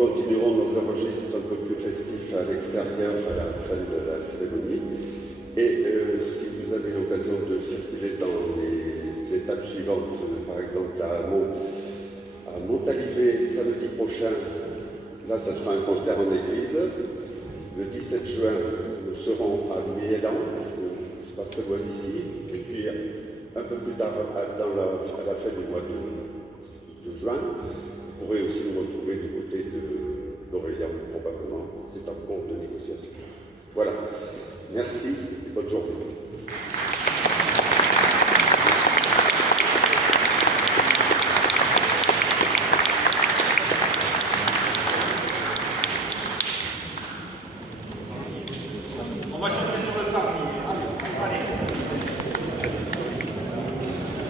continuerons nos enregistres un peu plus festifs à l'extérieur à la fin de la cérémonie. Et si vous avez l'occasion de circuler dans les étapes suivantes, par exemple à Montalivet samedi prochain, là ça sera un concert en église. Le 17 juin, nous serons à Miélan, parce que c'est pas très loin d'ici. Et puis un peu plus tard, à la fin du mois de juin, vous pourrez aussi nous retrouver du côté de l'Orient, probablement. C'est en cours de négociation. Voilà. Merci et bonne journée.